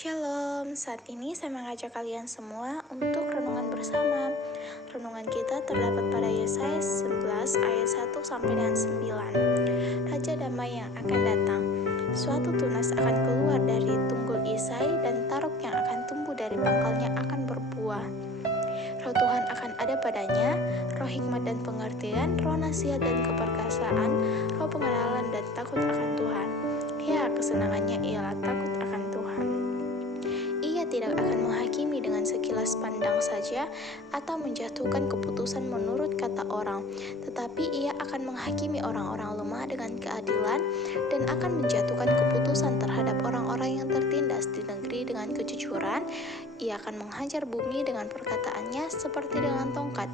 Shalom, saat ini saya mengajak kalian semua untuk renungan bersama. Renungan kita terdapat pada Yesaya 11 ayat 1 sampai dengan 9. Raja damai yang akan datang. Suatu tunas akan keluar dari tunggul Isai dan taruk yang akan tumbuh dari pangkalnya akan berbuah. Roh Tuhan akan ada padanya, roh hikmat dan pengertian, roh nasihat dan keperkasaan, roh pengenalan dan takut akan Tuhan. Ya, kesenangannya ialah takut akan Tuhan. Ia tidak akan menghakimi dengan sekilas pandang saja atau menjatuhkan keputusan menurut kata orang, tetapi ia akan menghakimi orang-orang lemah dengan keadilan dan akan menjatuhkan keputusan terhadap orang-orang yang tertindas di negeri dengan kejujuran. Ia akan menghajar bumi dengan perkataannya seperti dengan tongkat,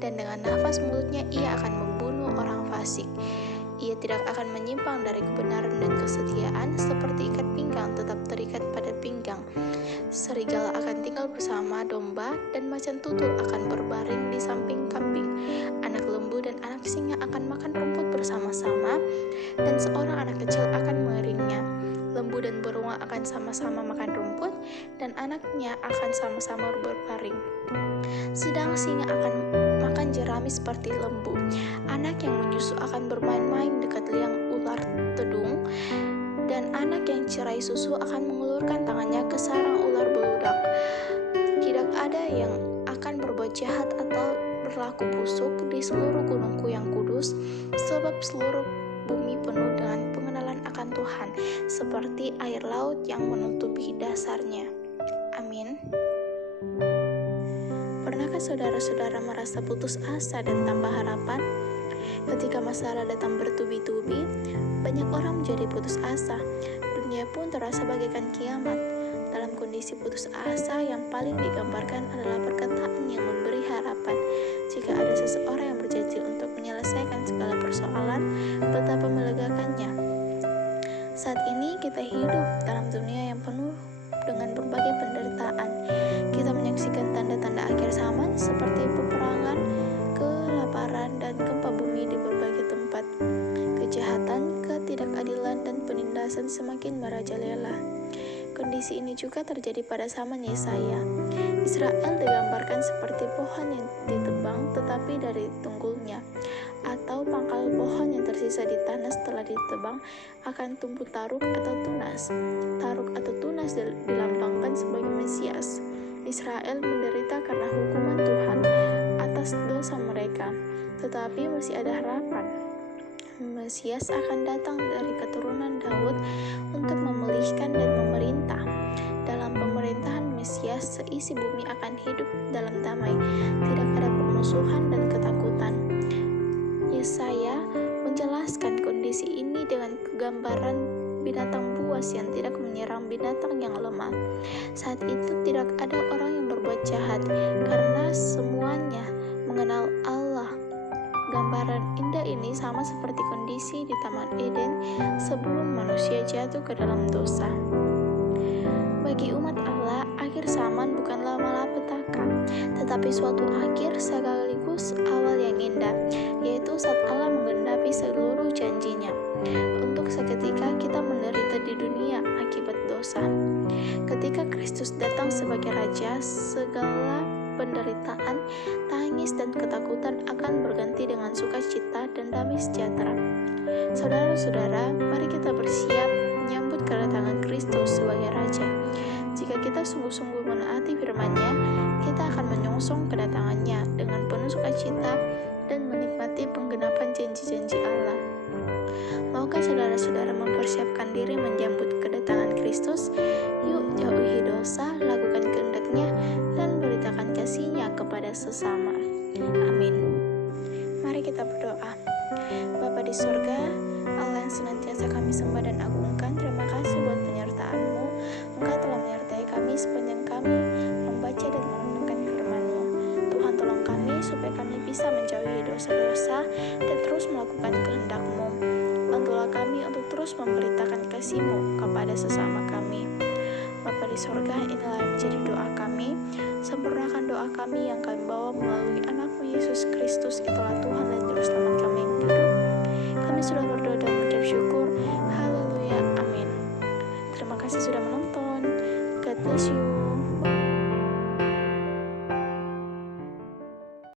dan dengan nafas mulutnya ia akan membunuh orang fasik. Ia tidak akan menyimpang dari kebenaran dan kesetiaan, seperti ikat pinggang tetap terikat pada pinggang. Serigala akan tinggal bersama domba, dan macan tutul akan berbaring di samping kambing. Anak lembu dan anak singa akan makan rumput bersama-sama, dan seorang anak kecil akan mengiringnya. Lembu dan beruang akan sama-sama makan rumput, dan anaknya akan sama-sama berbaring. Sedang singa akan makan jerami seperti lembu. Anak yang menyusu akan bermain-main dekat liang ular tedung, dan anak yang cerai susu akan mengulurkan tangannya ke sarang ular beludak. Tidak ada yang akan berbuat jahat atau berlaku busuk di seluruh gunungku yang kudus, sebab seluruh bumi penuh dengan pengenalan akan Tuhan, seperti air laut yang menutupi dasarnya. Amin. Pernahkah saudara-saudara merasa putus asa dan tanpa harapan? Ketika masalah datang bertubi-tubi, banyak orang menjadi putus asa. Dunia pun terasa bagaikan kiamat. Dalam kondisi putus asa, yang paling digambarkan adalah perkataan yang memberi harapan. Jika ada seseorang yang berjanji untuk menyelesaikan segala persoalan, betapa melegakannya. Saat ini kita hidup dalam dunia yang penuh dengan berbagai penderitaan. Kita menyaksikan tanda-tanda akhir zaman seperti peperangan, kelaparan, dan gempa bumi di berbagai tempat. Kejahatan, ketidakadilan, dan penindasan semakin merajalela. Kondisi ini juga terjadi pada zaman Yesaya. Israel digambarkan seperti pohon yang ditebang tetapi dari tunggulnya, atau pangkal pohon yang tersisa di tanah setelah ditebang akan tumbuh taruk atau tunas. Taruk atau tunas dilambangkan sebagai Mesias. Israel menderita karena hukuman Tuhan atas dosa mereka, tetapi masih ada harapan. Mesias akan datang dari keturunan Daud untuk memulihkan dan memerintah. Dalam pemerintahan Mesias, seisi bumi akan hidup dalam damai, tidak ada permusuhan dan ketakutan. Yesaya menjelaskan kondisi ini dengan gambaran binatang buas yang tidak menyerang binatang yang lemah. Saat itu tidak ada orang yang berbuat jahat, karena semuanya mengenal Allah. Gambaran indah ini sama seperti kondisi di Taman Eden sebelum manusia jatuh ke dalam dosa. Bagi umat Allah, akhir zaman bukanlah malapetaka, tetapi suatu akhir sekaligus awal yang indah, yaitu saat Allah menggenapi seluruh janjinya. Untuk seketika kita menderita di dunia akibat dosa. Ketika Kristus datang sebagai Raja, segala penderitaan, tangis, dan ketakutan akan berganti dengan sukacita dan damai sejahtera. Saudara-saudara, mari kita bersiap menyambut kedatangan Kristus sebagai Raja. Jika kita sungguh-sungguh menaati firman-Nya, kita akan menyongsong kedatangannya dengan penuh sukacita dan menikmati penggenapan janji-janji Allah. Maukah saudara-saudara mempersiapkan diri menyambut kedatangan Kristus? Yuk jauhi dosa, lakukan kehendak-Nya, dan beritakan kasih-Nya kepada sesama. Amin. Mari kita berdoa. Bapa di surga, Allah yang senantiasa kami sembah dan agungkan, terima kasih buat penyertaan-Mu. Engkau telah menyertai kami sepanjang kami membaca dan merenungkan firman-Mu. Tuhan, tolong kami supaya kami bisa menjauhi dosa-dosa dan terus melakukan kehendak-Mu. Bantulah kami untuk terus memberitakan kasih-Mu kepada sesama kami. Bapa di surga, inilah yang menjadi doa kami. Sempurnakan doa kami yang kami bawa melalui anak-Mu Yesus Kristus, itulah Tuhan dan Juru Selamat kami yang hidup. Kami sudah berdoa dan mengucap syukur. Haleluya, amin. Terima kasih sudah menonton. miss you.